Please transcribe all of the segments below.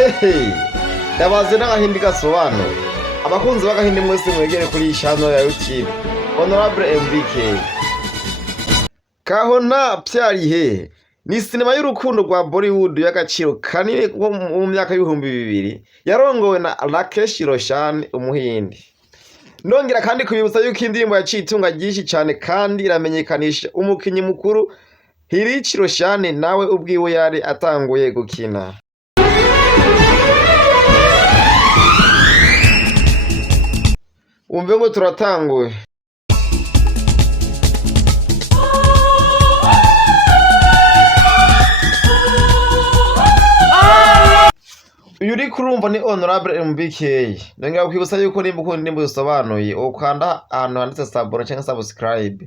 Hehe, yabaze n'agahindi gasobanura. Abakunzi b'agahindi mwese mwegere kuri iyi channel ya YouTube Honorable MBK. Kahona Pyarihe ni sinema y'urukundo rwa Bollywood y'agaciro kanini mu myaka y'2000 yarongowe na Rakesh Roshan umuhindi. Nongera kandi kubibutsa yuko indirimbo yaciye itunga ryinshi cyane kandi iramenyekanisha umukinyi mukuru Rakesh Roshan nawe ubwiwe yari atanguye gukina. Umve ngo turatanguye. Uyu uri kurumva ni Honorable MBK. Nongera kwibutsa yuko nimba ukunda indirimbo zisobanuye ukanda ahantu handitse sabone cyangwa subscribe.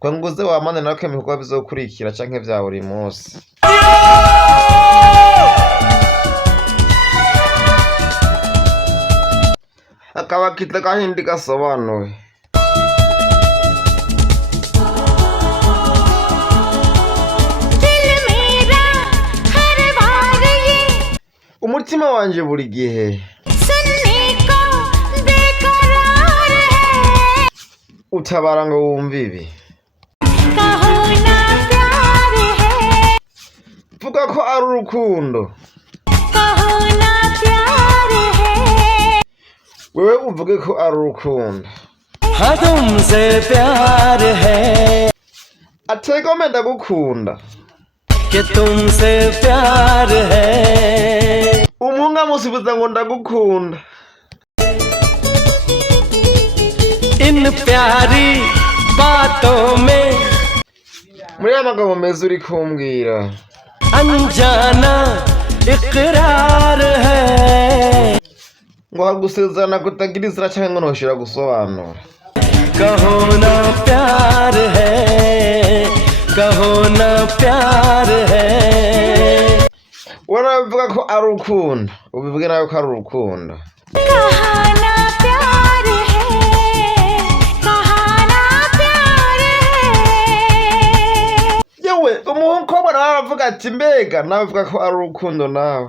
Kwa nguze wamane nako ibikorwa bizokurikira canke vya buri munsi. Akaba kita gahindi gasobanuye. Umutima wanje buri gihe utabara ngo wumve ibi. Vuga ko ari urukundo. Wewe uvuge ko ari urukundo. तुमसे प्यार है Ategome ndagukunda. कि तुमसे प्यार है Umunga musibuza ngo ndagukunda. इन प्यारी बातों में Muri amagambo meza uri kumbwira. अनजाना इकरार है Ngo hagusezerana kutagira inzira cyangwa ngo ntoshira gusobanura. कहो ना प्यार है कहो ना प्यार है Waravuga ko ari urukundo. Ubivuge nawe ko ari urukundo. Yewe umukobwa nawe aravuga ati mbega nawe uvuga ko ari urukundo nawe.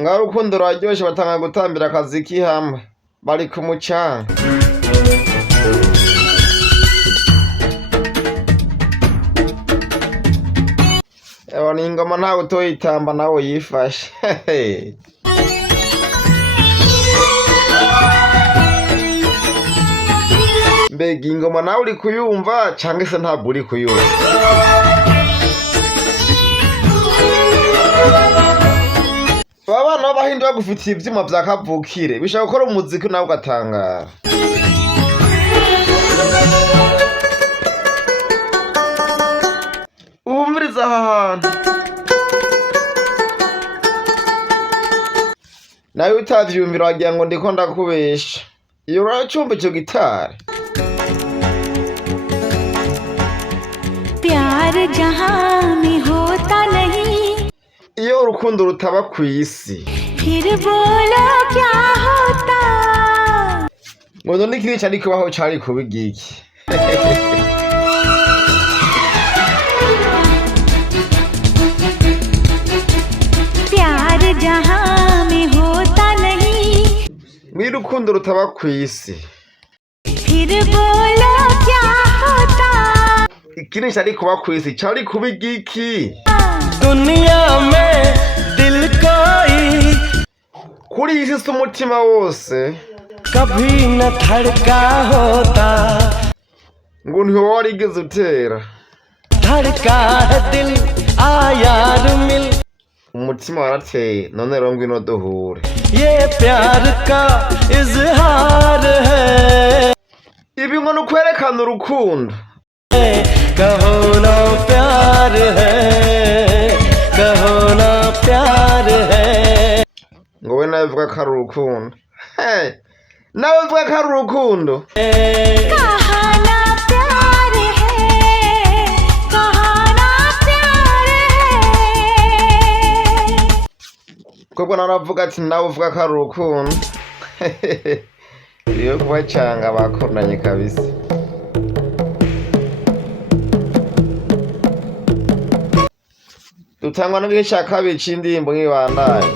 Nga rukundo rwaryoshe batanga gutambira akazi k'ihama bari ku mucanga. Ewa ni ingoma ntawe utoyitamba nawe yifashe. Mbega ingoma nawe uri kuyumva cyangwa se ntabwo uri kuyumva? Abana b'abahindi bagufitiye ivyuma vya kavukire bishaka gukora umuziki nawe ugatangara. Umviriza aha hantu. Nawe utavyumvira wagira ngo ndiko ndakubesha. Iyo uracumva ico gitari. प्यार जहां में होता नहीं Iyo urukundo rutaba kw'isi. फिर बोलो क्या होता Ngo none ikiri cyari kubaho cari kuba igiki. प्यार जहां में होता नहीं Ngo urukundo rutaba kw'isi. फिर बोलो क्या होता Ikiri cyari kuba kw'isi cari kuba igiki. दुनिया में दिल कोई Kuri iyi si umutima wose कभी न धड़का होता ngo ntiwoba warigeze utera. धड़का है दिल आ यार मिल Umutima warateye none rero ngwino duhure. ये प्यार का इजहार है Ibi ngo nukwerekana urukundo. कहो ना प्यार है कहो ना प्यार है Ngo we nawe uvuga ko ari urukundo. Nawe uvuga ko ari urukundo. कहाना प्यार है कहाना प्यार है Kobwa naravuga ati nawe uvuga ko ari urukundo. iyo kubacanga bakundanye kabisa. Dutangwa n'igice cya kabiri c'indirimbo nk'ibandanye.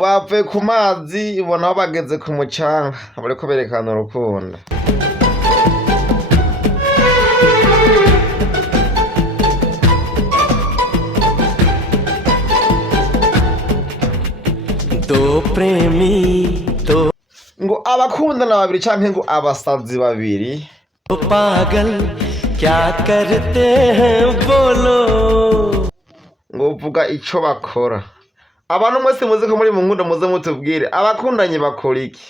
Bapfuye ku mazi ubona aho bageze ku mucanga bariko berekana urukundo. दो प्रेमी दो ngo abakundana babiri canke ngo abasazi babiri पागल क्या करते हैं बोलो ngo uvuga ico bakora. Abantu mwese muzi ko muri mu nkunda muze mutubwire abakundanye bakora iki?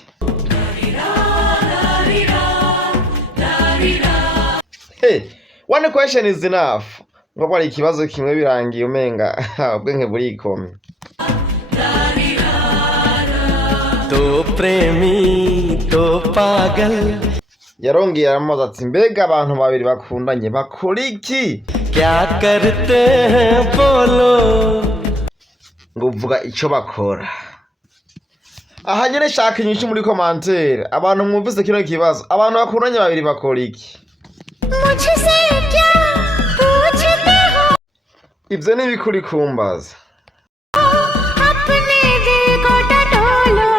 Hey, one question is enough. Ngo kwari ikibazo kimwe birangiye umenga ubwenge burikomye. दो प्रेमी दो पागल Yarongeye aramubaza ati mbega abantu babiri bakundanye bakora iki? क्या करते हैं बोलो Ngo uvuga ico bakora. Aha nyene shaka inyishu muri commentaire. Abantu mwumvise kino kibazo, abantu bakundanye babiri bakora iki? मुझसे क्या पूछते हो Ivyo ni bikuri kumbaza. अपने दिल को टटोलो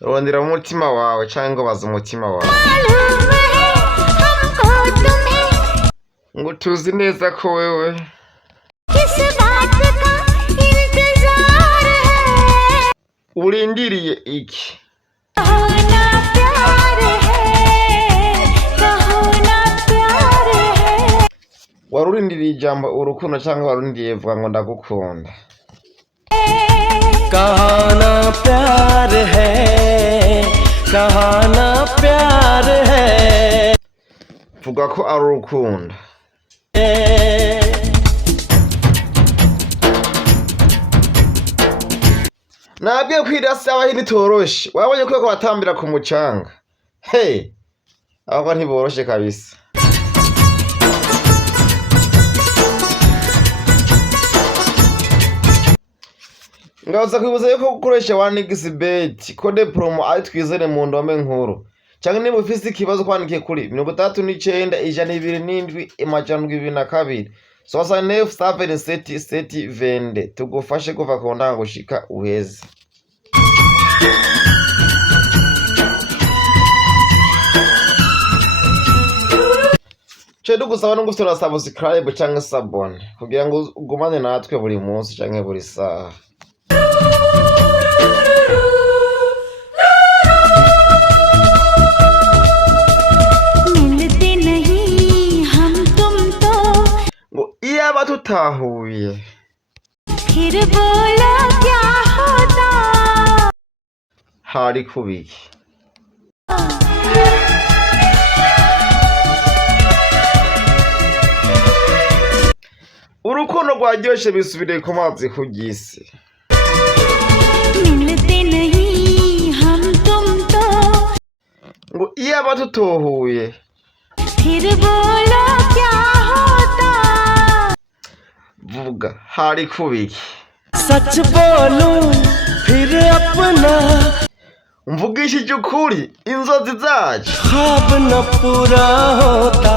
Rondera umutima wawe canke ngo baza umutima wawe. मालूम है हमको तुम्हें Ngo tuzi neza ko wewe किस बात का इंतजार है urindiriye iki? कहो ना प्यार है कहो ना प्यार है Wari urindiriye ijambo urukundo canke warindiriye vuga ngo ndagukunda? कहाना प्यार है कहाना प्यार है Vuga ko ari urukundo. Nabwiye ko irasi abahini itoroshe. Wabonye ko batambira ku mucanga. Hey, abo ntiboroshe kabisa. Ngaza kwibuza yuko gukoresha 1xbet code promo ari twizere mu ndome nkuru. Canke niba ufise ikibazo kwandike kuri 39,107,222 69,77,20 tugufashe kuva ku ntango gushika uheze. Dugusaba no gusura subscribe canke sabone kugira ngo ugumane natwe buri munsi canke buri saha. मिलते नहीं हम तुम तो Ngo iyaba tutahuye फिर बोलो क्या होता hari kubiki. Urukundo rwaryoshe bisubiriye ku mazi ku gisi. मिलते नहीं हम तुम तो Ngo iyaba tutohuye फिर बोलो क्या होता vuga hari kubiki. सच बोलूं फिर अपना Mvugishije ukuri inzozi zacu ख्वाब न पूरा होता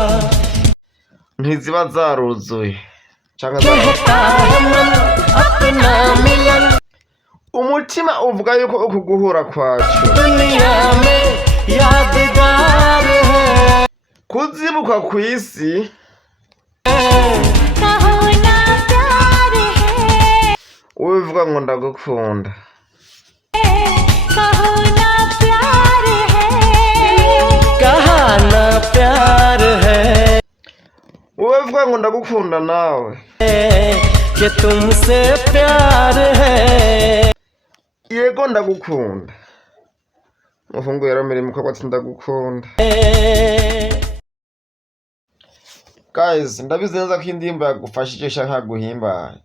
ntiziba zaruzuye canke कहता है मन अपना मिलन umutima uvuga yuko uku guhura kwacu दुनिया में यादगार है kuzibuka ku isi कहो ना प्यार है ubivuga ngo ndagukunda. कहो ना प्यार है कहाना प्यार है ubivuga ngo ndagukunda nawe कि तुमसे प्यार है yego ndagukunda. Muhungu yaramere mukobwa ati ndagukunda. Guys, ndabizi neza ko indirimbo yagufashije canke guhimbaye.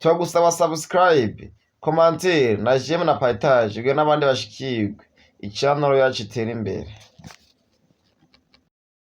Turagusaba subscribe, commentaire na j'aime na partage kugira n'abandi bashikirwe. Ichannel yacu itere imbere.